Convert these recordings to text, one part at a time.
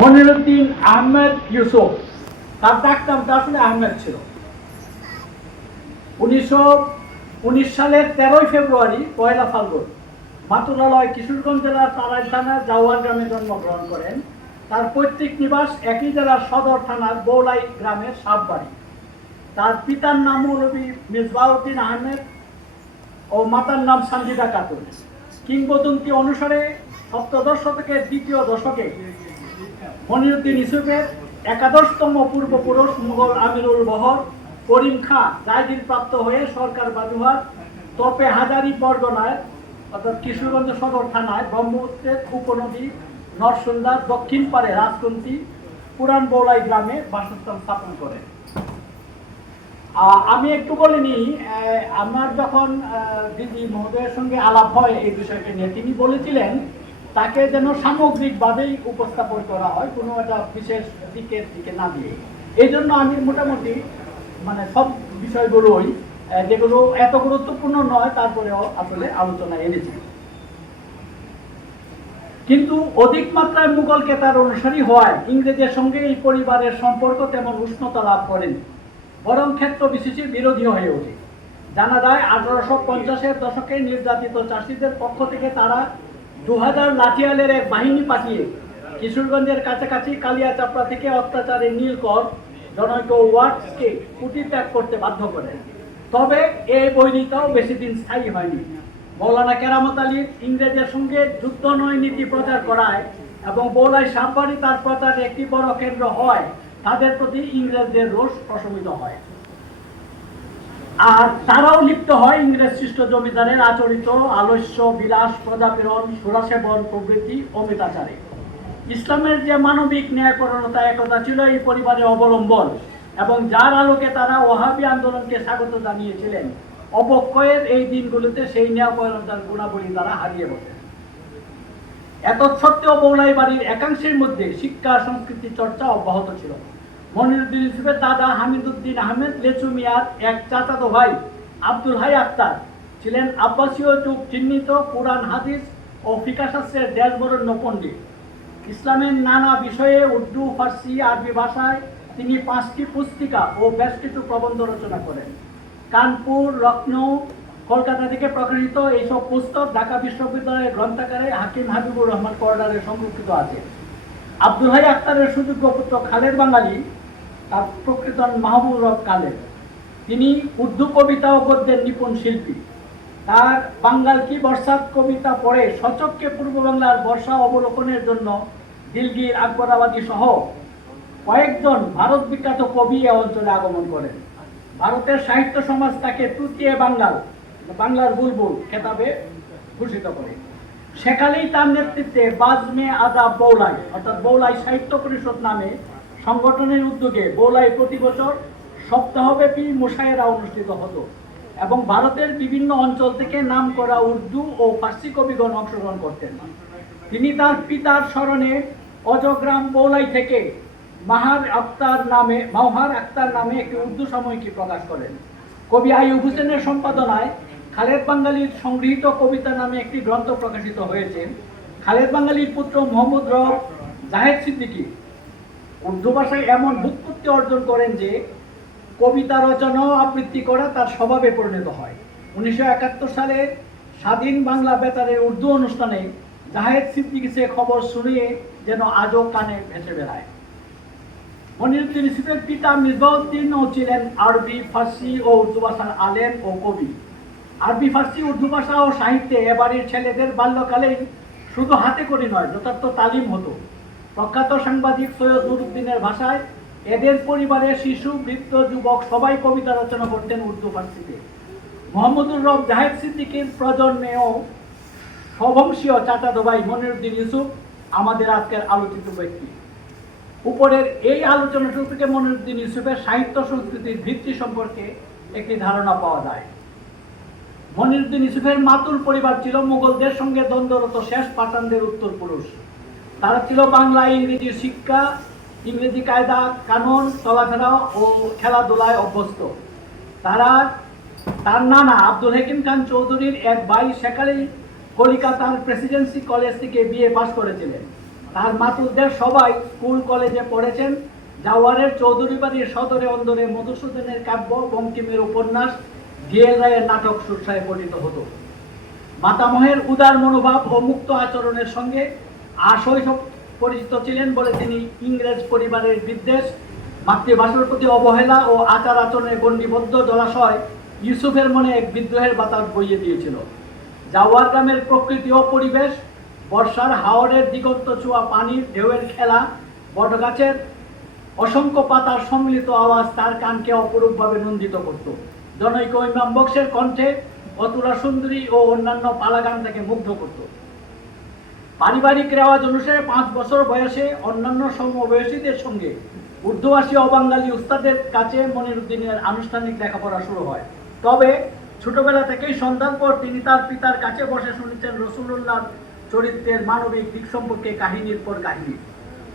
মনিরুদ্দিন আহমেদ ইউসুফ, তার ডাক নামটা আসলে আহমেদ ছিল। 1919 সালের 13 ফেব্রুয়ারি পয়লা ফাল্গুন মাতুলালয় কিশোরগঞ্জ জেলার তারাই থানার জাওয়ার গ্রামে জন্মগ্রহণ করেন। তার পৈতৃক নিবাস একই জেলার সদর থানার বৌলাই গ্রামের সাববাড়ি। তার পিতার নাম মৌলভী মিসবাউদ্দিন আহমেদ ও মাতার নাম সানজিদা খাতুন। কিংবদন্তি অনুসারে সপ্তদশ শতকের দ্বিতীয় দশকে মনিরুদ্দিন ইউসুফের একাদশতম পূর্বপুরুষ মুঘল আমিরুল বহর করিম খাঁ জায়গির প্রাপ্ত হয়ে সরকার বাজুহাট তপে হাজারি পরগনায় অর্থাৎ কিশোরগঞ্জ সদর থানায় ব্রহ্মপুত্রের উপনদী নরসুন্দার দক্ষিণ পারে রাজকুন্তি পুরান বৌলাই গ্রামে বাসস্থান স্থাপন করেন। আমি একটু বলিনি, আমার যখন দিদি মহোদয়ের সঙ্গে আলাপ হয় এই বিষয়কে নিয়ে, তিনি বলেছিলেন তাকে যেন সামগ্রিকভাবেই উপস্থাপন করা হয়, কোনো একটা বিশেষ দিকের দিকে না দিয়ে। এই জন্য আমি মোটামুটি সব বিষয়গুলোই যেগুলো এত গুরুত্বপূর্ণ নয় তারপরেও আসলে আলোচনায় এনেছি। কিন্তু অধিক মাত্রায় মুঘল কেতার অনুসারী হওয়ায় ইংরেজের সঙ্গে এই পরিবারের সম্পর্ক তেমন উষ্ণতা লাভ করেনি, বরং ক্ষেত্র বিশেষে বিরোধী হয়ে ওঠে। জানা যায় 1850-এর দশকে নির্যাতিত চাষিদের পক্ষ থেকে তারা 2000 লাঠিয়ালের এক বাহিনী পাঠিয়ে কিশোরগঞ্জের কাছাকাছি কালিয়াচাপড়া থেকে অত্যাচারে নীলকর জনৈক ওয়াটসকে কুটি ত্যাগ করতে বাধ্য করেন। তবে এই বৈরিতাও বেশি দিন স্থায়ী হয়নি। মৌলানা কেরামত আলীর ইংরেজের সঙ্গে যুদ্ধ নয় নীতি প্রচার করায় এবং বৌলাই সাববাড়ি তার প্রচারের একটি বড় কেন্দ্র হয়, তাদের প্রতি ইংরেজদের রোষ প্রশমিত হয়। আর তারাও লিপ্ত হয় ইংরেজ সৃষ্ট জমিদারের আচরিত আলস্য বিলাস প্রজাপীড়ন সুরাসেবন প্রভৃতি অমিতাচারে। ইসলামের যে মানবিক ন্যায়পরায়ণতা একতা ছিল এই পরিবারের অবলম্বন এবং যার আলোকে তারা ওয়াহাবি আন্দোলনকে স্বাগত জানিয়েছিলেন, অবক্ষয়ের এই দিনগুলোতে সেই ন্যায়পরায়ণতার গুণাবলী তারা হারিয়ে বসে। এত সত্ত্বেও বৌলাই বাড়ির একাংশের মধ্যে শিক্ষা সংস্কৃতি চর্চা অব্যাহত ছিল। মনিরুদ্দিন ইউসুফের দাদা হামিদুদ্দিন আহমেদ লেচু মিয়ার এক চাচাতো ভাই আব্দুল হাই আক্তার ছিলেন আব্বাসীয় যুগ চিহ্নিত কোরআন হাদিস ও ফিকাহ শাস্ত্রের দেশবরেণ্য পণ্ডিত। ইসলামের নানা বিষয়ে উর্দু, ফার্সি, আরবি ভাষায় তিনি 5টি পুস্তিকা ও বেশ কিছু প্রবন্ধ রচনা করেন। কানপুর, লখনৌ, কলকাতা থেকে প্রকাশিত এইসব পুস্তক ঢাকা বিশ্ববিদ্যালয়ের গ্রন্থাগারে হাকিম হাবিবুর রহমান কর্নারে সংরক্ষিত আছে। আব্দুল হাই আক্তারের সুযোগ্য পুত্র খালেদ বাঙালি, তার প্রকৃত মাহবুব রব কালেদ, তিনি উর্দু কবিতা ও গদ্যের নিপুণ শিল্পী। তার বাঙ্গাল কি বর্ষাত কবিতা পড়ে সচক্ষে পূর্ব বাংলার বর্ষা অবলোকনের জন্য দিলগির, আকবরাবাদী সহ কয়েকজন ভারত বিখ্যাত কবি এ অঞ্চলে আগমন করেন। ভারতের সাহিত্য সমাজ তাকে তৃতীয় বাঙ্গাল, বাংলার বুলবুল খেতাবে ভূষিত করে। সেকালেই তার নেতৃত্বে বাজমে আদাব বৌলাই অর্থাৎ বৌলাই সাহিত্য পরিষদ নামে সংগঠনের উদ্যোগে বৌলাই প্রতি বছর সপ্তাহব্যাপী মুশায়েরা অনুষ্ঠিত হতো এবং ভারতের বিভিন্ন অঞ্চল থেকে নাম করা উর্দু ও ফার্সি কবিগণ অংশগ্রহণ করতেন। তিনি তার পিতার স্মরণে অজগ্রাম বৌলাই থেকে মাহার আক্তার নামে একটি উর্দু সাময়িকী প্রকাশ করেন। কবি আইয়ুব হোসেনের সম্পাদনায় খালেদ বাঙালির সংগৃহীত কবিতা নামে একটি গ্রন্থ প্রকাশিত হয়েছে। খালেদ বাঙালির পুত্র মোহাম্মদ রব জাহেদ সিদ্দিকী উর্দু ভাষায় এমন ব্যুৎপত্তি অর্জন করেন যে কবিতা রচনা ও আবৃত্তি করা তার স্বভাবে পরিণত হয়। 1971 সালে স্বাধীন বাংলা বেতারের উর্দু অনুষ্ঠানে জাহেদ সিদ্দিকী সে খবর শুনিয়ে যেন আজও কানে ভেসে বেড়ায়। মনিরুদ্দিন ইউসুফের পিতা মিসবাউদ্দিন ও ছিলেন আরবি, ফার্সি ও উর্দু ভাষার আলেম ও কবি। আরবি, ফার্সি, উর্দু ভাষা ও সাহিত্যে এবাড়ির ছেলেদের বাল্যকালেই শুধু হাতে করি নয় যথার্থ তালিম হতো। প্রখ্যাত সাংবাদিক সৈয়দ নুরুদ্দিনের ভাষায় এদের পরিবারের শিশু, বৃদ্ধ, যুবক সবাই কবিতা রচনা করতেন উর্দু, ফার্সিতে। মোহাম্মদুর রব জাহেদ সিদ্দিকীর প্রজন্মেও সবংশীয় চাচাতো ভাই মনিরুদ্দিন ইউসুফ আমাদের আজকের আলোচিত ব্যক্তি। উপরের এই আলোচনাটি থেকে মনিরুদ্দিন ইউসুফের সাহিত্য সংস্কৃতির ভিত্তি সম্পর্কে একটি ধারণা পাওয়া যায়। মনিরুদ্দিন ইউসুফের মাতুল পরিবার ছিল মুঘলদের সঙ্গে দ্বন্দ্বরত শেষ পাঠানদের উত্তর পুরুষ। তারা ছিল বাংলা ইংরেজি শিক্ষা, ইংরেজি কায়দা কানুন, চলাফেরা ও খেলাধুলায় অভ্যস্ত। তার নানা আব্দুল হাকিম খান চৌধুরীর এক ভাই সেকালেই কলিকাতার প্রেসিডেন্সি কলেজ থেকে বিএ পাশ করেছিলেন। তার মাতুলদের সবাই স্কুল কলেজে পড়েছেন। জাওয়ারের চৌধুরী বাড়ির সদরে অন্দরে মধুসূদনের কাব্য, বঙ্কিমের উপন্যাস, ডিএল রায়ের নাটক সুরসায় পঠিত হতো। মাতামহের উদার মনোভাব ও মুক্ত আচরণের সঙ্গে শৈশব পরিচিত ছিলেন বলে তিনি ইংরেজ পরিবারের বিদ্বেষ, মাতৃভাষার প্রতি অবহেলা ও আচার আচরণে গণ্ডিবদ্ধ জলাশয় ইউসুফের মনে এক বিদ্রোহের বাতাস বইয়ে দিয়েছিল। জাওয়ার গ্রামের প্রকৃতি ও পরিবেশ, বর্ষার হাওরের দিগন্ত ছোঁয়া পানির ঢেউয়ের খেলা, বটগাছের অসংখ্য পাতার সম্মিলিত আওয়াজ তার কানকে অপরূপভাবে নন্দিত করত। জনৈক ইমাম বক্সের কণ্ঠে অতুলা সুন্দরী ও অন্যান্য পালাগান তাকে মুগ্ধ করত। পারিবারিক রেওয়াজ অনুসারে 5 বছর বয়সে অন্যান্য সমবয়সীদের সঙ্গে উর্দুভাষী অবাঙ্গালী উস্তাদের কাছে মনিরুদ্দিনের আনুষ্ঠানিক লেখাপড়া শুরু হয়। তবে ছোটবেলা থেকেই সন্ধান পর তিনি তার পিতার কাছে বসে শুনেছেন রসুলুল্লাহর চরিত্রের মানবিক দিক সম্পর্কে কাহিনীর পর কাহিনী।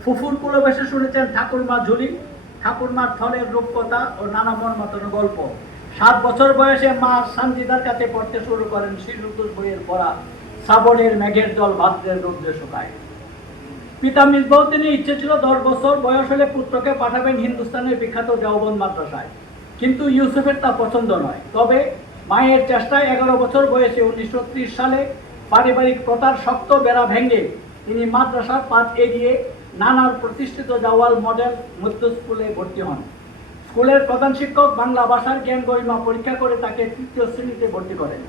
ফুফুর কুলবেশে শুনেছেন ঠাকুরমা ঝুলি, ঠাকুরমার থলের রূপকথা ও নানা মর্মান্তর গল্প। 7 বছর বয়সে মা সানজিদার কাছে পড়তে শুরু করেন শিশুতোষ বইয়ের পড়া শ্রাবণের মেঘের জল ভাদ্রের রৌদ্রে শুকায়। পিতা মিসবাউদ্দিনের ইচ্ছে ছিল 10 বছর বয়স হলে পুত্রকে পাঠাবেন হিন্দুস্তানের বিখ্যাত দেওবন্দ মাদ্রাসায়, কিন্তু ইউসুফের তা পছন্দ নয়। তবে মায়ের চেষ্টায় 11 বছর বয়সে 1930 সালে পারিবারিক প্রথার শক্ত বেড়া ভেঙে তিনি মাদ্রাসার পাঠ এড়িয়ে নানার প্রতিষ্ঠিত জাওয়াল মডেল মধ্য স্কুলে ভর্তি হন। স্কুলের প্রধান শিক্ষক বাংলা ভাষার জ্ঞান গরিমা পরীক্ষা করে তাকে 3য় শ্রেণীতে ভর্তি করেন।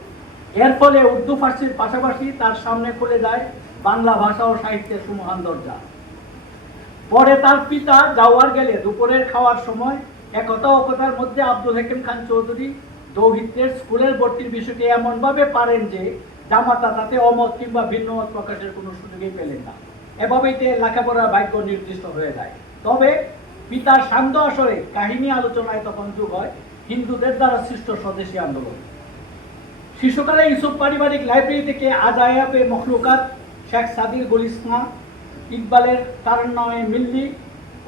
এর ফলে উর্দু ফার্সির পাশাপাশি তার সামনে খুলে যায় বাংলা ভাষা ও সাহিত্যের সুমহান দরজা। পরে তার পিতা জাওয়ার গেলে দুপুরের খাওয়ার সময় একতা অকতার মধ্যে আব্দুল হাকিম খান চৌধুরী দৌহিত্রের স্কুলের ভর্তির বিষয়টি এমনভাবে পারেন যে জামাতা তাতে অমত কিংবা ভিন্নমত প্রকাশের কোনো সুযোগই পেলেন না। এভাবেই লেখাপড়ার ভাগ্য নির্দিষ্ট হয়ে যায়। তবে পিতার সান্ধ্য আসরে কাহিনী আলোচনায় তখন যুগ হয় হিন্দুদের দ্বারা সৃষ্ট স্বদেশী আন্দোলন। শিশুকালে ইউসুফ পারিবারিক লাইব্রেরি থেকে আজায়াবে মখলুকাত, শেখ সাদির গুলিস্তান, ইকবালের তারান্নামে মিল্লি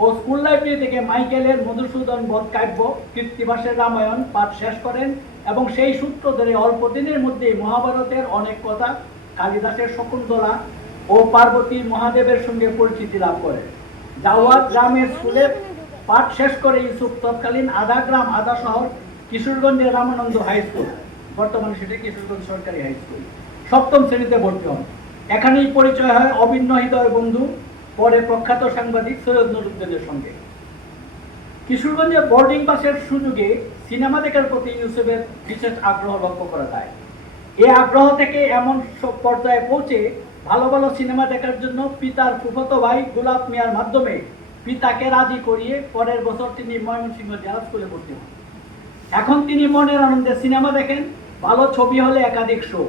ও স্কুল লাইব্রেরি থেকে মাইকেলের মধুসূদন বধ কাব্য, কীর্তিবাসের রামায়ণ পাঠ শেষ করেন এবং সেই সূত্র ধরে অল্প দিনের মধ্যেই মহাভারতের অনেক কথা, কালিদাসের শকুন্তলা ও পার্বতী মহাদেবের সঙ্গে পরিচিতি লাভ করেন। জাওয়ার গ্রামের স্কুলে পাঠ শেষ করে ইউসুফ তৎকালীন আধা গ্রাম আধা শহর কিশোরগঞ্জের রামানন্দ হাই স্কুল, বর্তমানে সেটা কিশোরগঞ্জ সরকারি হাই স্কুল, 7ম শ্রেণীতে ভর্তি হন। এখানেই পরিচয় হয় অভিন্ন হৃদয় বন্ধু পরে প্রখ্যাত সাংবাদিক সৈয়দ নুরুদ্দিনের সঙ্গে। কিশোরগঞ্জে বোর্ডিং পাসের সুযোগে সিনেমা দেখার প্রতি ইউসুফের বিশেষ আগ্রহ লক্ষ্য করা যায়। এই আগ্রহ থেকে এমন পর্যায়ে পৌঁছে ভালো ভালো সিনেমা দেখার জন্য পিতার ফুফাতো ভাই গোলাপ মিয়ার মাধ্যমে পিতাকে রাজি করিয়ে পরের বছর তিনি ময়মনসিংহ জেলা স্কুলে ভর্তি হন। এখন তিনি মনের আনন্দে সিনেমা দেখেন। ভালো ছবি হলে একাধিক শো,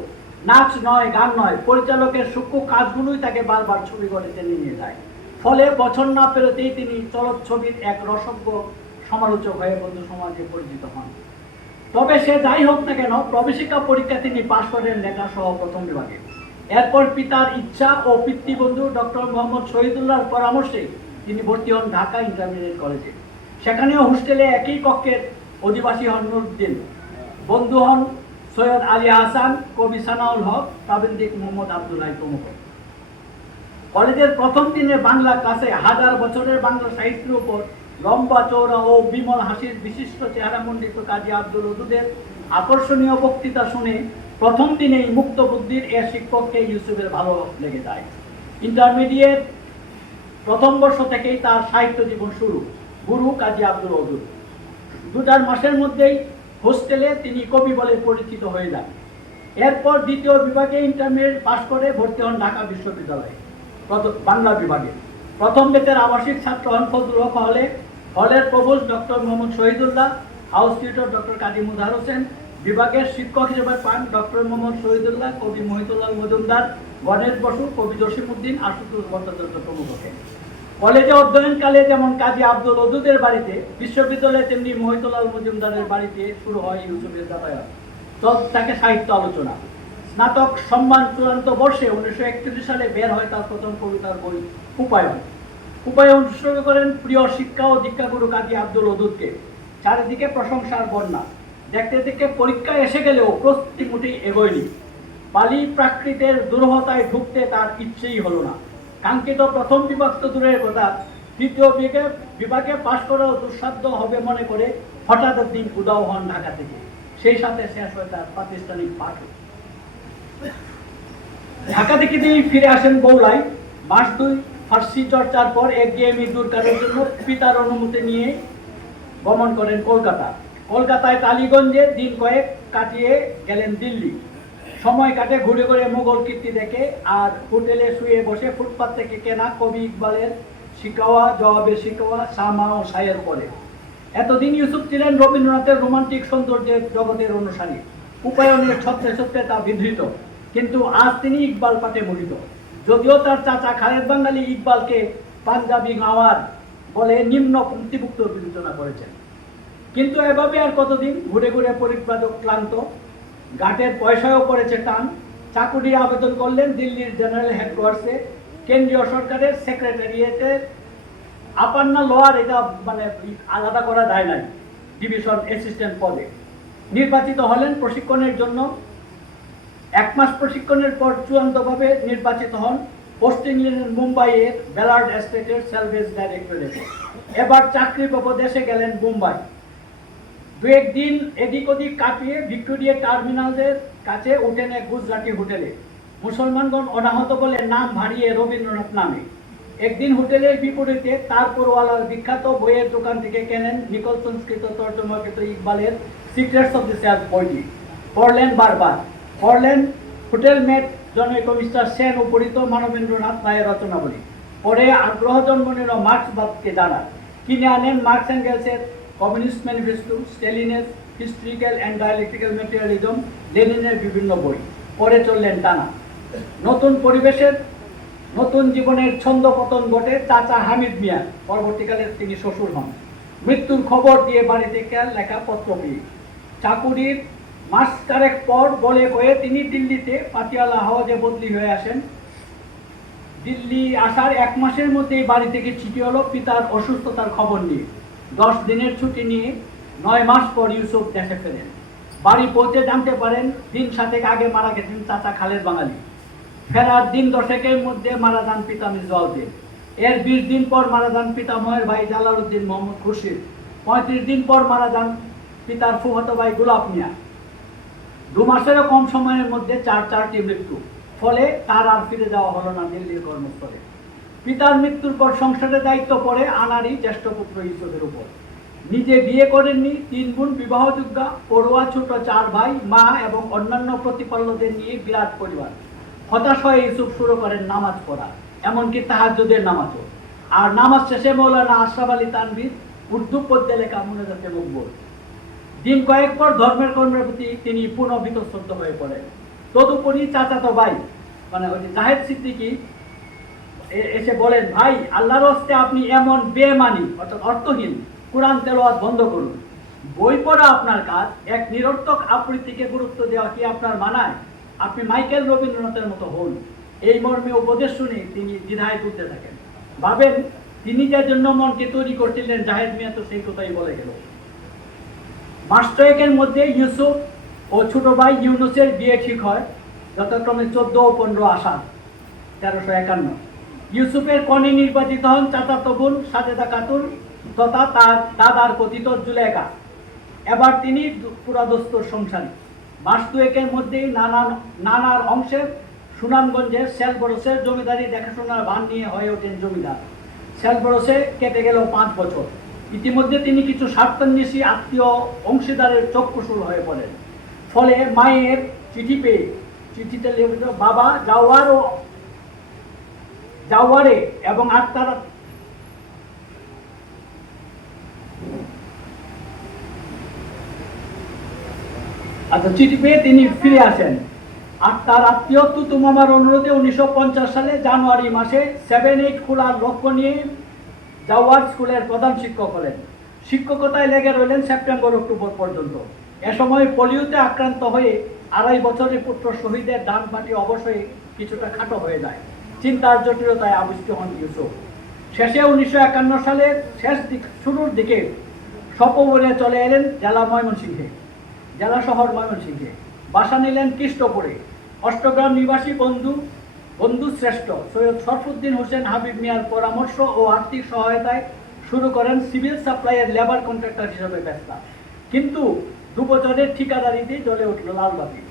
নাচ নয় গান নয়, পরিচালকের সূক্ষ্ম কাজগুলোই তাকে বারবার ছবি করে টেনে নিয়ে যায়। ফলে বছর না পেরোতেই তিনি চলচ্চিত্র ছবির এক রসজ্ঞ সমালোচক হয়ে বন্ধু সমাজে পরিচিত হন। তবে সে যাই হোক না কেন প্রবেশিকা পরীক্ষা তিনি পাশ করেন লেখা সহ 1ম বিভাগে। এরপর পিতার ইচ্ছা ও পিতৃবন্ধু ডক্টর মোহাম্মদ শহীদুল্লাহর পরামর্শে তিনি ভর্তি হন ঢাকা ইন্টারমিডিয়েট কলেজে। সেখানেও হোস্টেলে একই কক্ষের অধিবাসী হন নুরুদ্দিন। বন্ধু হন সৈয়দ আলী হাসান, কবি সানাউল হক, প্রাবন্ধিক মোহাম্মদ আব্দুল্লাহ প্রমুখ। কলেজের প্রথম দিনে বাংলা ক্লাসে হাজার বছরের বাংলা সাহিত্যের উপর লম্বা চওড়া ও বিমল হাসির বিশিষ্ট চেহারামণ্ডিত কাজী আব্দুল ওদুদের আকর্ষণীয় বক্তৃতা শুনে প্রথম দিনেই মুক্ত বুদ্ধির এ শিক্ষককে ইউসুফের ভালো লেগে যায়। ইন্টারমিডিয়েট প্রথম বর্ষ থেকেই তার সাহিত্য জীবন শুরু। গুরু কাজী আব্দুল ওদুদ। 2-4 মাসের মধ্যেই হোস্টেলে তিনি কবি বলে পরিচিত হয়ে যান। এরপর 2য় বিভাগে ইন্টারমিডিয়েট পাশ করে ভর্তি হন ঢাকা বিশ্ববিদ্যালয়ে বাংলা বিভাগে। প্রথম ব্যাচের আবাসিক ছাত্র হন ফজলুল হক হলে। হলের provost doctor Mohammad Shahidullah, house tutor doctor Kazi Mudar Hossain, বিভাগের শিক্ষক হিসেবে পান ডক্টর মোহাম্মদ শহীদুল্লাহ, কবি মহিতুল্লাহ মজুমদার, গণেশ বসু, কবি জসিমউদ্দিন, আশুতোষ ভট্টাচার্য প্রমুখকে। কলেজে অধ্যয়নকালে যেমন কাজী আব্দুল ওদুদের বাড়িতে, বিশ্ববিদ্যালয়ে তেমনি মহিতুল্লাহ মজুমদারের বাড়িতে শুরু হয় ইউসুফের যাতায়াত। থাকে সাহিত্য আলোচনা। স্নাতক সম্মান চূড়ান্ত বর্ষে 1931 সালে বের হয় তার প্রথম কবিতার বই উপায়ন। উপায়ন উৎসর্গ করেন প্রিয় শিক্ষা ও দীক্ষাগুরু কাজী আব্দুল ওদুদকে। চারিদিকে প্রশংসার বন্যা। দেখতে দেখতে পরীক্ষায় এসে গেলেও প্রস্তুতি মোটেই এগোয়নি। পালি প্রাকৃতের দুরূহতায় ঢুকতে তার ইচ্ছেই হলো না। কাঙ্ক্ষিত প্রথম বিভাগ তো দূরের কথা, তৃতীয় বিভাগে পাশ করাও দুঃসাধ্য হবে মনে করে হঠাৎ একদিন উদাও হন ঢাকা থেকে। সেই সাথে শেষ হয় তার প্রাতিষ্ঠানিক পাঠও। ঢাকা থেকে তিনি ফিরে আসেন বৌলায়। মাস 2 ফার্সি চর্চার পর একঘেয়েমি দূর করার জন্য পিতার অনুমতি নিয়ে গমন করেন কলকাতা। কলকাতায় টালিগঞ্জে দিন কয়েক কাটিয়ে গেলেন দিল্লি। সময় কাটে ঘুরে ঘুরে মুঘল কীর্তি দেখে আর হোটেলে শুয়ে বসে ফুটপাত থেকে কেনা কবি ইকবালের শিকাওয়া, জবাবের শিকাওয়া, সামা ও সায়ের পরে। এতদিন ইউসুফ ছিলেন রবীন্দ্রনাথের রোমান্টিক সৌন্দর্যের জগতের অনুসারী। উপায়নের ছত্রে ছত্রে তা বিধৃত, কিন্তু আজ তিনি ইকবাল পাঠে মোহিত। যদিও তার চাচা খালেদ বাঙালি ইকবালকে পাঞ্জাবি গাওয়ার বলে নিম্ন পঙ্ক্তিভুক্ত বিবেচনা করেছেন। কিন্তু এভাবে আর কতদিন ঘুরে ঘুরে পরিব্রাজক ক্লান্ত, ঘাটের পয়সাও পড়েছে টান। চাকুরির আবেদন করলেন দিল্লির জেনারেল হেডকোয়ার্টার্সে, কেন্দ্রীয় সরকারের সেক্রেটারিয়েটে। আপার না লোয়ার এটা মানে আলাদা করা যায় নাই, ডিভিশন অ্যাসিস্ট্যান্ট পদে নির্বাচিত হলেন প্রশিক্ষণের জন্য। 1 মাস প্রশিক্ষণের পর চূড়ান্তভাবে নির্বাচিত হন। পোস্টিং নিলেন মুম্বাইয়ের বেলার্ড এস্টেটের সেলভেজ ডাইরেক্টরেটে। এবার চাকরি পাবো দেশে গেলেন মুম্বাই। 2-1 দিন এদিক ওদিক কাটিয়ে ভিক্টোরিয়া টার্মিনালদের কাছে উঠেন এক গুজরাটি হোটেলে। মুসলমানগণ অনাহত বলে নাম ভারিয়ে রবীন্দ্রনাথ নামে। একদিন হোটেলের বিপরীতে তারপরওয়ালার বিখ্যাত বইয়ের দোকান থেকে কেনেন নিকলসংস্কৃত তর্জমাকৃত ইকবালের সিক্রেটস অফ দি সেলফ বইটি। পড়লেন বারবার, পড়লেন হোটেল মেট জনৈক মিস্টার সেন উপরিত মানবেন্দ্রনাথ রায়ের রচনাবলী। পরে আগ্রহ জন্ম নিল মার্ক্সবাদকে জানার। কিনে আনেন মার্কস এঙ্গেলসের কমিউনিস্ট ম্যানিফেস্টো, স্ট্যালিনের হিস্ট্রিক্যাল অ্যান্ড ডায়ালেকটিক্যাল ম্যাটেরিয়ালিজম, লেনিনের বিভিন্ন বই। পরে চললেন টানা। নতুন পরিবেশের নতুন জীবনের ছন্দ পতন ঘটে চাচা হামিদ মিয়া, পরবর্তীকালে তিনি শ্বশুর হন। মৃত্যুর খবর দিয়ে বাড়ি থেকে লেখা পত্র পেয়ে চাকুরির মাস 4 পর বলে কয়ে তিনি দিল্লিতে পাটিয়ালা হাওয়াজে বদলি হয়ে আসেন। দিল্লি আসার 1 মাসের মধ্যেই বাড়ি থেকে চিঠি হলো পিতার অসুস্থতার খবর নিয়ে। 10 দিনের ছুটি নিয়ে 9 মাস পর ইউসুফ দেশে ফেরেন। বাড়ি পৌঁছে জানতে পারেন দিন 7 আগে মারা গেছেন চাচা খালেদ বাঙালি। ফেরার দিন 10 মধ্যে মারা যান পিতা মির্জা-উদ্দিন। এর 20 দিন পর মারা যান পিতামহের ভাই জালালউদ্দিন মোহাম্মদ খুরশিদ। 35 দিন পর মারা যান পিতার ফুফাতো ভাই গোলাপ মিয়া। 2 মাসেরও কম সময়ের মধ্যে 4টি মৃত্যু। ফলে তার আর ফিরে যাওয়া হলো না দিল্লির কর্মস্থলে। পিতার মৃত্যুর পর সংসারের দায়িত্ব পড়ে আনারই জ্যেষ্ঠ পুত্র ইউসুফের উপর। নিজে বিয়ে করেননি, 3 বোন বিবাহযোগ্যা, পড়ুয়া ছোট 4 ভাই, মা এবং অন্যান্য প্রতিপাল্যদের নিয়ে বিরাট পরিবার। হতাশ হয়ে ইউসুফ শুরু করেন নামাজ পড়া, এমনকি তাহাজ্জুদের নামাজও। আর নামাজ শেষে মৌলানা আশরাফ আলী তানভীর উর্দু পদ্যে লেখা মুনাজাতে মকবুল। দিন কয়েক পর ধর্মের কর্মের প্রতি তিনি পুনঃ বিতশ্রদ্ধ হয়ে পড়েন। তদুপরি চাচাতো ভাই মানে জাহেদ সিদ্দিকী এসে বলেন, ভাই আল্লাহর হস্তে আপনি এমন বেমানি অর্থাৎ অর্থহীন কোরআন তেলাওয়াত বন্ধ করুন। বই পড়া আপনার কাজ, এক নিরর্থক আবৃত্তিকে গুরুত্ব দেওয়া কি আপনার মানায়? আপনি মাইকেল রবীন্দ্রনাথের মতো হন। এই মর্মে উপদেশ শুনে তিনি দ্বিধায় তুলতে থাকেন। ভাবেন তিনি যার জন্য মনকে তৈরি করছিলেন, জাহেদ মিয়া তো সেই কথাই বলে গেল। মাস 6 মধ্যে ইউসুফ ও ছোট ভাই ইউনুসের বিয়ে ঠিক হয়, যথাক্রমে 14 ও 15 আষাঢ় 1351। ইউসুফের কনে নির্বাচিত হন চাচাতো বোন সাজেদা খাতুন তথা তার দাদার কথিত জুলেখা। এবার তিনি পুরাদস্তুর সংসারী। মাস 2 মধ্যেই নানার অংশের সুনামগঞ্জের সেলবরসের জমিদারি দেখাশোনার ভান নিয়ে হয়ে ওঠেন জমিদার। সেলবরসে কেটে গেল 5 বছর। ইতিমধ্যে তিনি কিছু স্বার্থান্বেষী আত্মীয় অংশীদারের চক্ষুশূল হয়ে পড়েন। ফলে মায়ের চিঠি পেয়ে চিঠিতে লিখিত বাবা জাওয়ারে এবং আত্মার চিঠি পেয়ে তিনি ফিরে আসেন। আর তার আত্মীয় তুতু মামার অনুরোধে 1950 সালে জানুয়ারি মাসে 7-8 খোলার লক্ষ্য নিয়ে জাওয়ার স্কুলের প্রধান শিক্ষক হলেন। শিক্ষকতায় লেগে রইলেন সেপ্টেম্বর-অক্টোবর পর্যন্ত। এ সময় পোলিওতে আক্রান্ত হয়ে 2.5 বছরের পুত্র শহীদের ডান পাটি অবশ্যই কিছুটা খাটো হয়ে যায়। চিন্তার জটিলতায় আবিষ্ট হন ইউসুফ। শেষে 1951 সালের শুরুর দিকে সপরিবারে চলে এলেন জেলা শহর ময়মনসিংহে। বাসা নিলেন কৃষ্ণপুরে। অষ্টগ্রাম নিবাসী বন্ধু বন্ধু শ্রেষ্ঠ সৈয়দ শরফুদ্দিন হোসেন হাবিব মিয়ার পরামর্শ ও আর্থিক সহায়তায় শুরু করেন সিভিল সাপ্লাইয়ের লেবার কন্ট্রাক্টর হিসেবে ব্যবসা। কিন্তু 2 বছরের ঠিকাদারিতেই জ্বলে উঠল লালবাতি।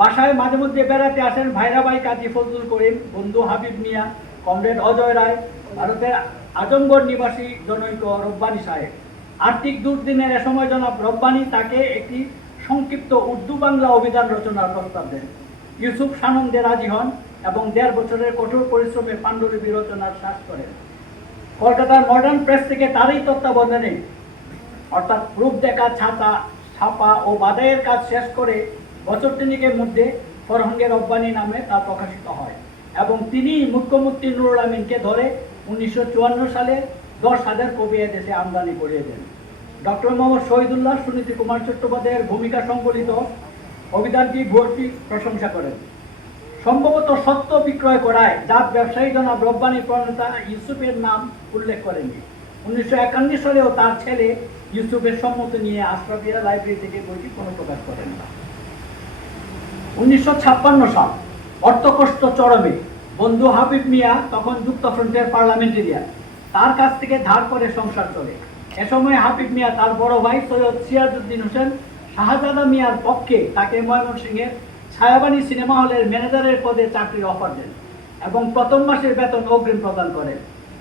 বাসায় মাঝে মধ্যে বেড়াতে আসেন ভাইরাবাই কাজী ফজলুল করিম, বন্ধু হাবিব মিয়া, কমরেড অজয় রায়, ভারতের আজমগড় নিবাসী জনৈক রব্বানী সাহেব। আর্থিক দুর্দিনের এ সময় জনাব রব্বানী তাকে একটি সংক্ষিপ্ত উর্দু বাংলা অভিধান রচনার প্রস্তাব দেন। ইউসুফ সানন্দে রাজি হন এবং 1.5 বছরের কঠোর পরিশ্রমে পাণ্ডুলিপি রচনার শ্বাস করেন। কলকাতার মডার্ন প্রেস থেকে তারই তত্ত্বাবধানে অর্থাৎ প্রুফ দেখা, ছাপা ও বাদাইয়ের কাজ শেষ করে বছর তিনেকের মধ্যে ফরহাঙ্গে রব্বানী নামে তা প্রকাশিত হয় এবং তিনি মুখ্যমন্ত্রী নুরুল আমিনকে ধরে 1954 সালে 10,000 কপি দেশে আমদানি করিয়ে দেন। ডক্টর মোহাম্মদ শহীদুল্লাহ সুনীতি কুমার চট্টোপাধ্যায়ের ভূমিকা সংবলিত অভিধানটি ভর্তি প্রশংসা করেন। সম্ভবত সত্য বিক্রয় করায় জাত ব্যবসায়ী জনাব রব্বানী প্রণেতা ইউসুফের নাম উল্লেখ করেননি। 1951 সালেও তার ছেলে ইউসুফের সম্মতি নিয়ে আশরাফিয়া লাইব্রেরি থেকে বইটি প্রকাশ করেন না। 1956 সাল, অর্থকষ্ট চরমে। বন্ধু হাবিব মিয়া তখন যুক্তফ্রন্টের পার্লামেন্টেরিয়ান, তার কাছ থেকে ধার করে সংসার চলে। এ সময় হাবিব মিয়া তার বড় ভাই সৈয়দ সিরাজউদ্দিন হোসেন শাহজাদা মিয়ার পক্ষে তাকে ময়মনসিংহের ছায়াবানী সিনেমা হলের ম্যানেজারের পদে চাকরির অফার দেন এবং প্রথম মাসের বেতন অগ্রিম প্রদান করেন।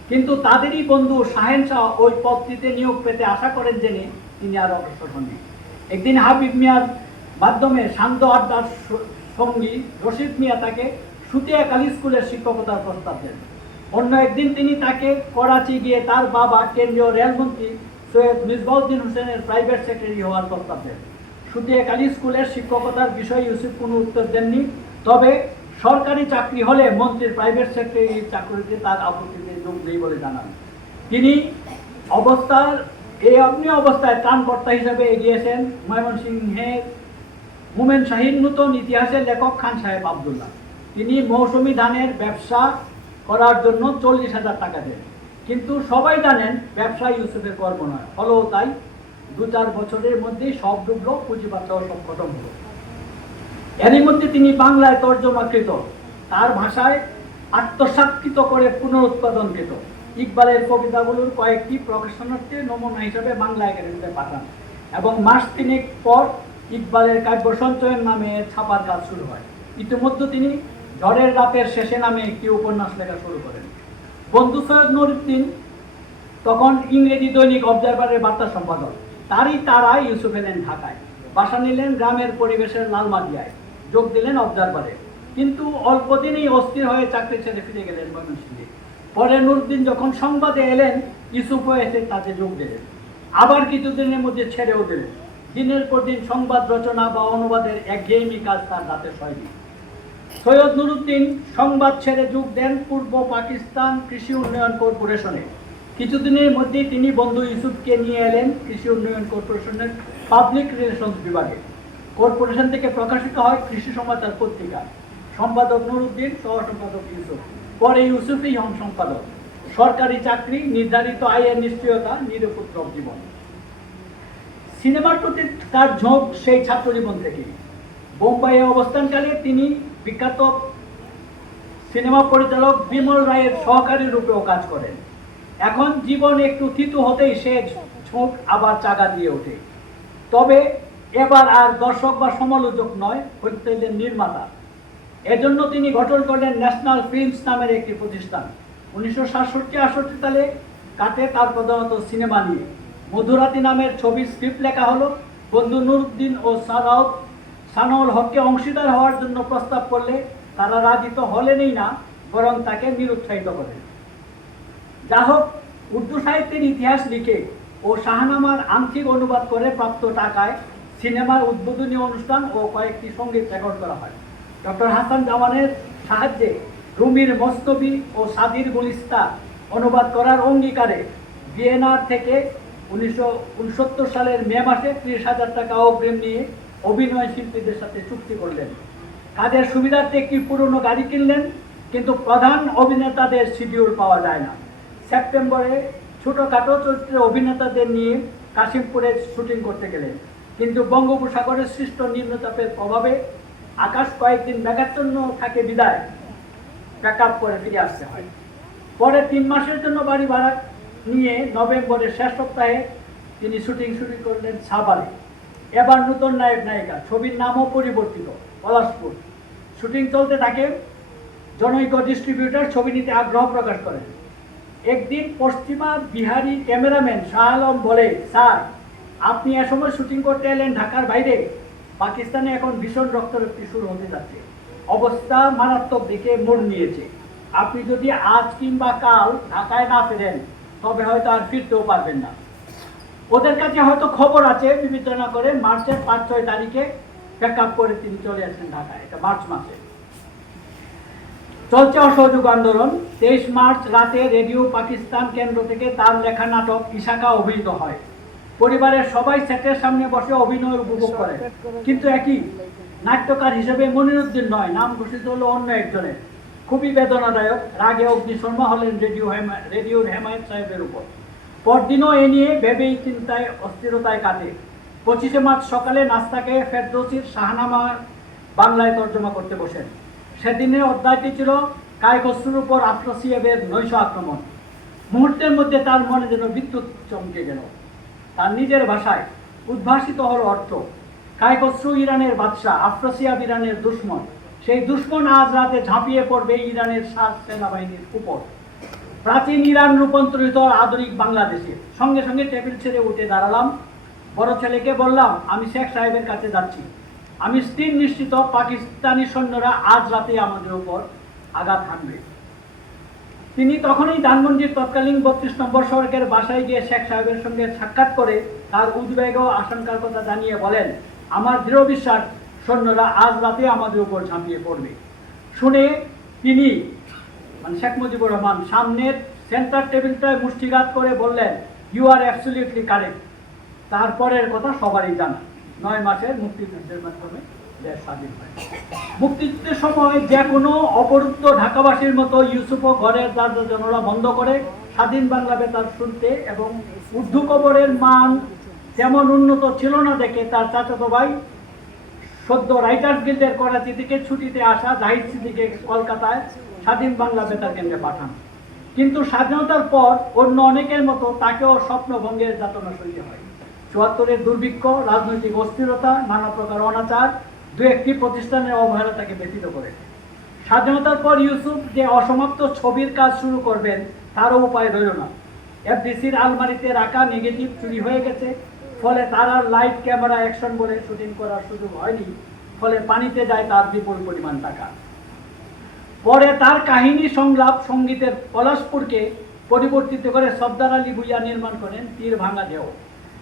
কিন্তু তাদেরই বন্ধু শাহেন শাহ ওই পদটিতে নিয়োগ পেতে আশা করেন জেনে তিনি আর অগ্রসর হননি। একদিন হাবিব মিয়ার মাধ্যমে শান্ত আড্ডার সঙ্গী রশিদ মিয়া তাকে সুতিয়া কালী স্কুলের শিক্ষকতার প্রস্তাব দেন। অন্য একদিন তিনি তাকে করাচি গিয়ে তার বাবা কেন্দ্রীয় রেলমন্ত্রী সৈয়দ মিসবাউদ্দিন হোসেনের প্রাইভেট সেক্রেটারি হওয়ার প্রস্তাব দেন। সুতিয়া কালী স্কুলের শিক্ষকতার বিষয়ে ইউসুফ কোনো উত্তর দেননি, তবে সরকারি চাকরি হলে মন্ত্রীর প্রাইভেট সেক্রেটারির চাকরিতে তার আপত্তিতে যোগ নেই বলে জানান। তিনি অবস্থায় ত্রাণকর্তা হিসেবে এগিয়েছেন ময়মনসিংহের মোমেন শাহীন নূতন ইতিহাসের লেখক খান সাহেব আবদুল্লাহ। তিনি মৌসুমি ধানের ব্যবসা করার জন্য 40,000 টাকা দেন। কিন্তু সবাই জানেন ব্যবসা ইউসুফের কর্ম নয়, ফলেও তাই 2-4 বছরের মধ্যেই সব ডুবলো, পুঁজিপাত্র সব খতম হলো। এরই মধ্যে তিনি বাংলায় তর্জমাকৃত, তার ভাষায় আত্মসাৎকৃত করে পুনরুৎপাদনকৃত ইকবালের কবিতাগুলোর কয়েকটি প্রকাশনার্থে নমুনা হিসাবে বাংলা একাডেমিতে পাঠান এবং মাস 3 পর ইকবালের কাব্য সঞ্চয়ের নামে ছাপার কাজ শুরু হয়। ইতিমধ্যে তিনি ঝড়ের রাতের শেষে নামে একটি উপন্যাস লেখা শুরু করেন। বন্ধু সৈয়দ নুরুদ্দিন তখন ইংরেজি দৈনিক অবজারভারের বার্তা সম্পাদক। তারই তারাই ইউসুফ এলেন ঢাকায়, বাসা নিলেন গ্রামের পরিবেশের লালমাটিয়ায়, যোগ দিলেন অবজারভারে। কিন্তু অল্প দিনেই অস্থির হয়ে চাকরি ছেড়ে ফিরে গেলেন ময়মনসিংহে। পরে নুরুদ্দিন যখন সংবাদে এলেন, ইউসুফও এসে তাতে যোগ দিলেন, আবার কিছুদিনের মধ্যে ছেড়েও দিলেন। দিনের পর দিন সংবাদ রচনা বা অনুবাদের একঘেয়েমি কাজ তার হাতে হয়নি। সৈয়দ নুরুদ্দিন সংবাদ ছেড়ে যোগ দেন পূর্ব পাকিস্তান কৃষি উন্নয়ন কর্পোরেশনে। কিছুদিনের মধ্যেই তিনি বন্ধু ইউসুফকে নিয়ে এলেন কৃষি উন্নয়ন কর্পোরেশনের পাবলিক রিলেশনস বিভাগে। কর্পোরেশন থেকে প্রকাশিত হয় কৃষি সমাচার পত্রিকা। সম্পাদক নুরুদ্দিন, সহ সম্পাদক ইউসুফ। পরে ইউসুফই হন সম্পাদক। সরকারি চাকরি, নির্ধারিত আয়ের নিশ্চয়তা, নিরপেক্ষ জীবন। সিনেমার প্রতি তার ঝোঁক সেই ছাত্র জীবন থেকে। বোম্বাইয়ে অবস্থানকালে তিনি বিখ্যাত সিনেমা পরিচালক বিমল রায়ের সহকারী রূপেও কাজ করেন। এখন জীবন একটু থিতু হতেই সে ঝোঁক আবার চাগা দিয়ে ওঠে। তবে এবার আর দর্শক বা সমালোচক নয়, হইতেন নির্মাতা। এজন্য তিনি গঠন করলেন ন্যাশনাল ফিল্মস নামের একটি প্রতিষ্ঠান। 1967-68 সালে কাটে তার প্রধানত সিনেমা নিয়ে। মধুরাতি নামের ছবির স্ক্রিপ্ট লেখা হলো। বন্ধু নুরুদ্দিন ও সানাউল হককে অংশীদার হওয়ার জন্য প্রস্তাব করলে তারা রাজি তো হলেনই না, বরং তাকে নিরুৎসাহিত করেন। যা হোক, উর্দু সাহিত্যের ইতিহাস লিখে ও শাহনামার আংশিক অনুবাদ করে প্রাপ্ত টাকায় সিনেমার উদ্বোধনী অনুষ্ঠান ও কয়েকটি সঙ্গীত রেকর্ড করা হয়। ডক্টর হাসান জামানের সাহায্যে রুমির মস্তবি ও সাদির গুলিস্তা অনুবাদ করার অঙ্গীকারে ভিয়েনার থেকে 1969 সালের মে মাসে 30,000 টাকা অগ্রিম নিয়ে অভিনয় শিল্পীদের সাথে চুক্তি করলেন। কাজের সুবিধার্থে একটি পুরনো গাড়ি কিনলেন, কিন্তু প্রধান অভিনেতাদের শিডিউল পাওয়া যায় না। সেপ্টেম্বরে ছোটোখাটো চরিত্রে অভিনেতাদের নিয়ে কাশিমপুরে শুটিং করতে গেলেন, কিন্তু বঙ্গোপসাগরের সৃষ্ট নিম্নচাপের প্রভাবে আকাশ কয়েকদিন মেঘাচ্ছন্ন থাকে বিদায় প্যাক আপ করে ফিরে আসতে হয়। পরে 3 মাসের জন্য বাড়ি ভাড়া নিয়ে নভেম্বরের শেষ সপ্তাহে তিনি শুটিং শুরু করলেন সাভারে। এবার নতুন নায়ক নায়িকা, ছবির নামও পরিবর্তিত, পলাশপুর। শুটিং চলতে থাকে, জনৈক ডিস্ট্রিবিউটর ছবি নিতে আগ্রহ প্রকাশ করেন। একদিন পশ্চিমা বিহারি ক্যামেরাম্যান শাহ আলম বলে, স্যার আপনি এ সময় শুটিং করতে এলেন ঢাকার বাইরে? পাকিস্তানে এখন ভীষণ রক্তারক্তি শুরু হতে যাচ্ছে, অবস্থা মারাত্মক দিকে মোড় নিয়েছে। আপনি যদি আজ কিংবা কাল ঢাকায় না ফেরেন তবে হয়তো আর ফিরতেও পারবেন না। ওদের কাছে হয়তো খবর আছে, বিবেচনা করে মার্চের 5-6 তারিখে প্যাক আপ করে তিনি চলে আসেন ঢাকায়। এটা মার্চ মাসে চলছে অসহযোগ আন্দোলন। 23 মার্চ রাতে রেডিও পাকিস্তান কেন্দ্র থেকে তার লেখা নাটক ইশাকা অভিনীত হয়। পরিবারের সবাই সেটের সামনে বসে অভিনয় উপভোগ করে, কিন্তু একই নাট্যকার হিসেবে মনিরুদ্দিন নয়, নাম ঘোষিত হলো অন্য একজনের। খুবই বেদনাদায়ক। রাগে অগ্নিশর্মা হলেন রেডিওর হেমায়েত সাহেবের উপর। পরদিনও এ নিয়ে ভেবেই চিন্তায় অস্থিরতায় কাটে। 25 মার্চ সকালে নাস্তাকে ফেরদৌসির শাহনামা বাংলায় তর্জমা করতে বসেন। সেদিনের অধ্যায়টি ছিল কায়খসরুর উপর আফ্রাসিয়াবের নৈশ আক্রমণ। মুহূর্তের মধ্যে তার মনে যেন বিদ্যুৎ চমকে গেল। তার নিজের ভাষায় উদ্ভাসিত হল অর্থ। কায়খসরু ইরানের বাদশাহ, আফ্রাসিয়াব ইরানের দুশ্মন। সেই দুশ্মন আজ রাতে ঝাঁপিয়ে পড়বে ইরানের সেনাবাহিনীর উপর। প্রাচীন ইরান রূপান্তরিত আধুনিক বাংলাদেশে। সঙ্গে সঙ্গে টেবিল ছেড়ে উঠে দাঁড়ালাম। বড় ছেলেকে বললাম, আমি শেখ সাহেবের কাছে যাচ্ছি। আমি স্থির নিশ্চিত পাকিস্তানি সৈন্যরা আজ রাতে আমাদের উপর আঘাত হানবে। তিনি তখনই ধানমন্ডির তৎকালীন 32 নম্বর সড়কের বাসায় গিয়ে শেখ সাহেবের সঙ্গে সাক্ষাৎ করে তার উদ্বেগ ও আশঙ্কার কথা জানিয়ে বলেন, আমার দৃঢ় বিশ্বাস সৈন্যরা আজ রাতে আমাদের উপর ঝাঁপিয়ে পড়বে। শুনে তিনি শেখ মুজিবুর রহমান সামনের সেন্টার টেবিলটায় মুষ্টিঘাত করে বললেন, ইউ আর অ্যাবসলিউটলি কারেক্ট। তারপরের কথা সবারই জানা। 9 মাসের মুক্তিযুদ্ধের মাধ্যমে দেশ স্বাধীন হয়। মুক্তিযুদ্ধের সময় যে কোনো অবরুদ্ধ ঢাকাবাসীর মতো ইউসুফও ঘরের দরজা জানালা বন্ধ করে স্বাধীন বাংলা বেতার শুনতে, এবং উর্দু খবরের মান তেমন উন্নত ছিল না দেখে তার চাচাতো ভাই সদ্য রাইটার্স গিল্ডের করাচি থেকে ছুটিতে আসা জাহিদ সিদ্দিকে কলকাতায় স্বাধীন বাংলা বেতার কেন্দ্রে পাঠান। কিন্তু স্বাধীনতার পর অন্য অনেকের মতো তাকেও স্বপ্নভঙ্গের যাতনা সইতে হয়। 74-এর দুর্ভিক্ষ, রাজনৈতিক অস্থিরতা, নানা প্রকার অনাচার, 2-1টি প্রতিষ্ঠানের অবহেলা তাকে ব্যতীত করে। স্বাধীনতার পর ইউসুফ যে অসমাপ্ত ছবির কাজ শুরু করবেন তারও উপায় রইল না। এফডিসির আলমারিতে রাখা নেগেটিভ চুরি হয়ে গেছে, ফলে তার আর লাইট ক্যামেরা অ্যাকশন বলে শুটিং করার সুযোগ হয়নি। ফলে পানিতে যায় তার বিপুল পরিমাণ টাকা। পরে তার কাহিনী সংলাপ সঙ্গীতের পলাশপুরকে পরিবর্তিত করে সর্দার আলী ভুইয়া নির্মাণ করেন তীর ভাঙা দেহ।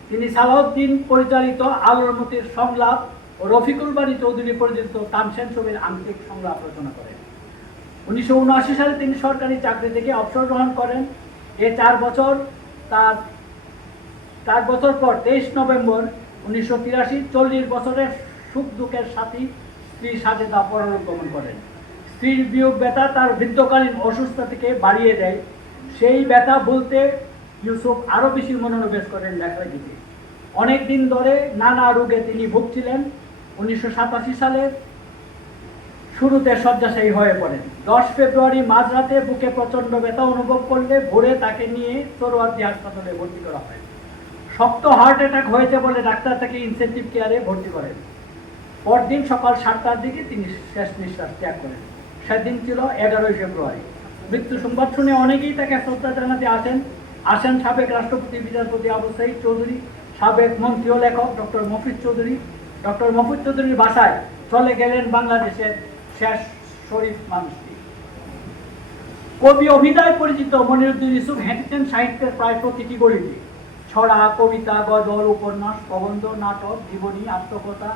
তিনি সালাউদ্দিন পরিচালিত আলোর মতির সংলাপ ও রফিকুল বাড়ি চৌধুরী পরিচালিত তানসেন ছবির আংশিক সংলাপ রচনা করেন। 1979 সালে তিনি সরকারি চাকরি থেকে অবসর গ্রহণ করেন। 4 বছর পর 23 নভেম্বর 1983 40 বছরের সুখ দুঃখের সাথী স্ত্রী সাজেদা পরলোক গমন করেন। স্ত্রীর বিয়োগ ব্যথা তার বৃদ্ধকালীন অসুস্থতা থেকে বাড়িয়ে দেয়। সেই ব্যথা বলতে ইউসুফ আরও বেশি মনোনিবেশ করেন লেখালেখিতে। অনেক দিন ধরে নানা রোগে তিনি ভুগছিলেন। 1987 সালের শুরুতে শয্যাশায়ী হয়ে পড়েন। 10 ফেব্রুয়ারি মাঝরাতে বুকে প্রচণ্ড ব্যথা অনুভব করলে ভোরে তাকে নিয়ে সোহরাওয়ার্দী হাসপাতালে ভর্তি করা হয়। শক্ত হার্ট অ্যাটাক হয়েছে বলে ডাক্তার তাকে ইনসেন্টিভ কেয়ারে ভর্তি করেন। পরদিন সকাল 7টার দিকে তিনি শেষ নিঃশ্বাস ত্যাগ করেন। সেদিন ছিল 11 ফেব্রুয়ারি। মৃত্যু সংবাদ শুনে অনেকেই তাকে শ্রদ্ধা জানাতে আসেন সাবেক রাষ্ট্রপতি বিচারপতি আবু সাইদ চৌধুরী, সাবেক মন্ত্রী ও লেখক ডক্টর মফিজ চৌধুরী। ডক্টর মফিজ চৌধুরীর বাসায় চলে গেলেন বাংলাদেশের শেষ শরীফ মানুষটি। কবি অভিধায় পরিচিত মনিরুদ্দিন ইউসুফ হেঁটেছেন সাহিত্যের প্রায় প্রতিটি গলিতে। ছড়া, কবিতা, গজল, উপন্যাস, প্রবন্ধ, নাটক, জীবনী, আত্মকথা,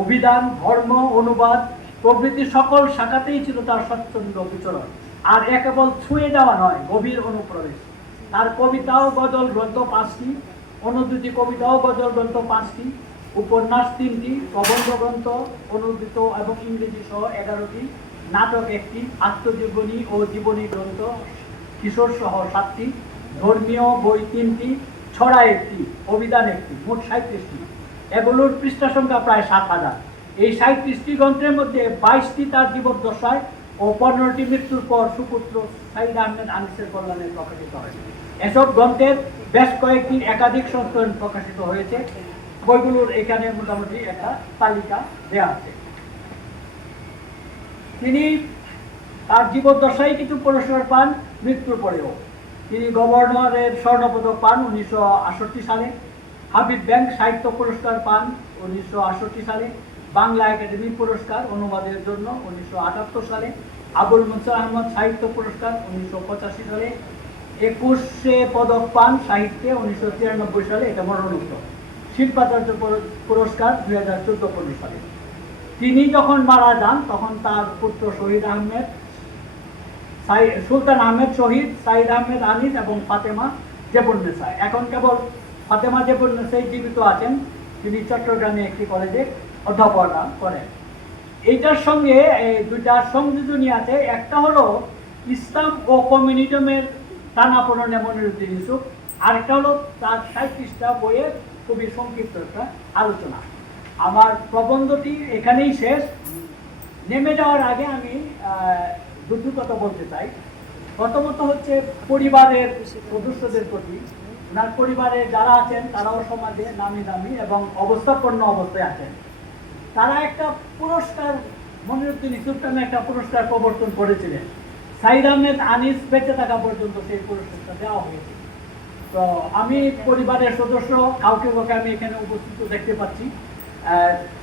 অভিধান, ধর্ম, অনুবাদ প্রভৃতি সকল শাখাতেই ছিল তার স্বচ্ছন্দ বিচরণ। আর কেবল ছুঁয়ে যাওয়া নয়, গভীর অনুপ্রবেশ। তার কবিতা ও গজল গ্রন্থ 5টি, অনুদ্ধৃত কবিতা ও গজল গ্রন্থ 5টি, উপন্যাস 3টি, প্রবন্ধ গ্রন্থ অনুদ্ধৃত এবং ইংরেজি সহ 11টি, নাটক 1টি, আত্মজীবনী ও জীবনী গ্রন্থ কিশোর সহ 7টি, ধর্মীয় বই 3টি, ছড়া 1টি, অভিধান 1টি, মোট 37টি। এগুলোর পৃষ্ঠা সংখ্যা প্রায় 7000। এই 37টি গ্রন্থের মধ্যে 22টি তার জীবদ্দশায় ও 15টি মৃত্যুর পর সুপুত্র সাইদ আহমেদ আনিসের কল্যাণে প্রকাশিত হয়েছে। এসব গ্রন্থের বেশ কয়েকটি একাধিক সংস্করণ প্রকাশিত হয়েছে। বইগুলোর এখানে মোটামুটি একটা তালিকা দেওয়া আছে। তিনি তার জীবদ্দশায় কিছু পুরস্কার পান, মৃত্যুর পরেও। তিনি গভর্নরের স্বর্ণপদক পান 1968 সালে, হাবিব ব্যাংক সাহিত্য পুরস্কার পান 1968 সালে, বাংলা একাডেমি পুরস্কার অনুবাদের জন্য 1978 সালে, আবুল মনসুর আহমদ সাহিত্য পুরস্কার 1985 সালে, 21 পদক পান সাহিত্যে 1993 সালে, এটা মরণোত্তর। শিল্পাচার্য পুরস্কার 2014-15 সালে। তিনি যখন মারা যান তখন তার পুত্র শহীদ আহমেদ, সুলতান আহমেদ শহীদ, সাইদ আহমেদ আনিস এবং ফাতেমা জেবুন্নেসা, এখন কেবল ফাতেমা জেবুন্নেসাই জীবিত আছেন। তিনি চট্টগ্রামে একটি কলেজে অধ্যাপনা করেন। এইটার সঙ্গে দুইটা সংযোজনী আছে। একটা হলো ইসলাম ও কমিউনিজমের টানাপোড়েনে মনিরুদ্দিন ইউসুফ, আরেকটা হলো তার 37টা বইয়ের খুবই সংক্ষিপ্ত একটা আলোচনা। আমার প্রবন্ধটি এখানেই শেষ। নেমে যাওয়ার আগে আমি দুটো কথা বলতে চাই। প্রথমত হচ্ছে পরিবারের সদস্যদের প্রতি, ওনার পরিবারে যারা আছেন তারাও সমাজে নামি দামি এবং অবস্থাপন্ন অবস্থায় আছেন। তারা একটা পুরস্কার, মনিরুদ্দিন ইউসুফ নামে একটা পুরস্কার প্রবর্তন করেছিলেন। সাইদ আহমেদ আনিস বেঁচে থাকা পর্যন্ত সেই পুরস্কারটা দেওয়া হয়েছে। তো আমি পরিবারের সদস্য কাউকে কাউকে আমি এখানে উপস্থিত দেখতে পাচ্ছি,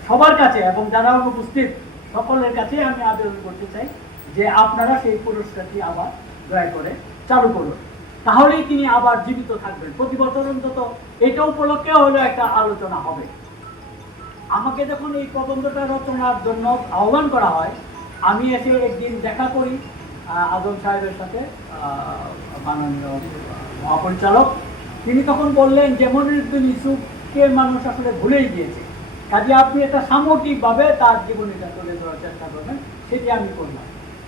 সবার কাছে এবং যারা অনুপস্থিত সকলের কাছে আমি আবেদন করতে চাই যে আপনারা সেই পুরস্কারটি আবার দয়া করে চালু করুন, তাহলেই তিনি আবার জীবিত থাকবেন। প্রতি বছর অন্তত এটা উপলক্ষে হলেও একটা আলোচনা হবে। আমাকে যখন এই প্রবন্ধটা রচনার জন্য আহ্বান করা হয়, আমি এসে একদিন দেখা করি আজম সাহেবের সাথে, মাননীয় মহাপরিচালক। তিনি তখন বললেন যে মনিরুদ্দিন ইউসুফকে মানুষ আসলে ভুলেই গিয়েছে, কাজে আপনি একটা সামগ্রিকভাবে তার জীবনীটা তুলে ধরার চেষ্টা করবেন। সেটি আমি করলাম,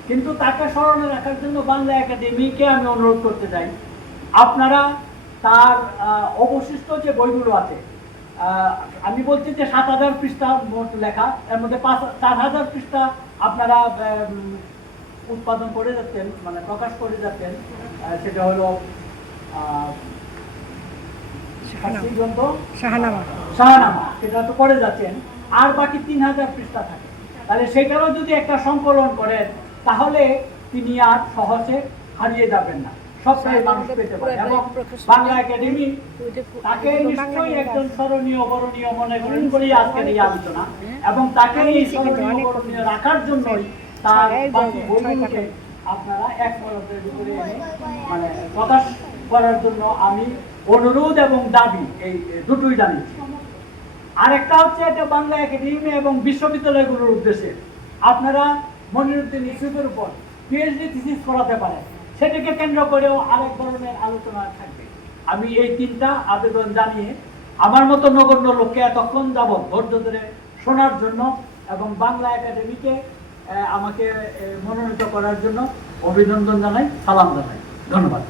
কিন্তু তাকে স্মরণে রাখার জন্য বাংলা একাডেমিকে আমি অনুরোধ করতে চাই, আপনারা তার অবশিষ্ট যে বইগুলো আছে, আমি বলছি যে 7000 পৃষ্ঠা মোট লেখা, এর মধ্যে 4000 পৃষ্ঠা আপনারা উৎপাদন করে যাচ্ছেন, মানে প্রকাশ করে যাচ্ছেন। সেটা হলো শাহনামা, সেটা তো করে যাচ্ছেন। আর বাকি 3000 পৃষ্ঠা থাকে। তাহলে সেটারও যদি একটা সংকলন করেন তাহলে তিনি আর সহজে হারিয়ে যাবেন না, সবটাই মানুষ পেতে পারে। এবং বাংলা একাডেমি তাকে নিশ্চয়ই একজন স্মরণীয় বরণীয় মনে করেন বলেই আজকের এই আলোচনা, এবং তাকে এই স্মরণীয় বরণীয় রাখার জন্যই তার বাকি বইগুলোকে আপনারা এক পরতের ভিতরে এনে মানে প্রকাশ করার জন্য আমি অনুরোধ এবং দাবি এই দুটোই জানিয়েছি। আরেকটা হচ্ছে এটা বাংলা একাডেমি এবং বিশ্ববিদ্যালয়গুলোর উদ্দেশ্যে আপনারা মনিরুদ্দিন ইউসুফের উপর পিএইচডি থিসিস করাতে পারেন, সেটাকে কেন্দ্র করেও আরেক ধরনের আলোচনা থাকবে। আমি এই 3টা আবেদন জানিয়ে আমার মতো নগণ্য লোককে এতক্ষণ যাবৎ ধৈর্য ধরে শোনার জন্য এবং বাংলা একাডেমিকে আমাকে মনোনীত করার জন্য অভিনন্দন জানাই, সালাম জানাই। ধন্যবাদ।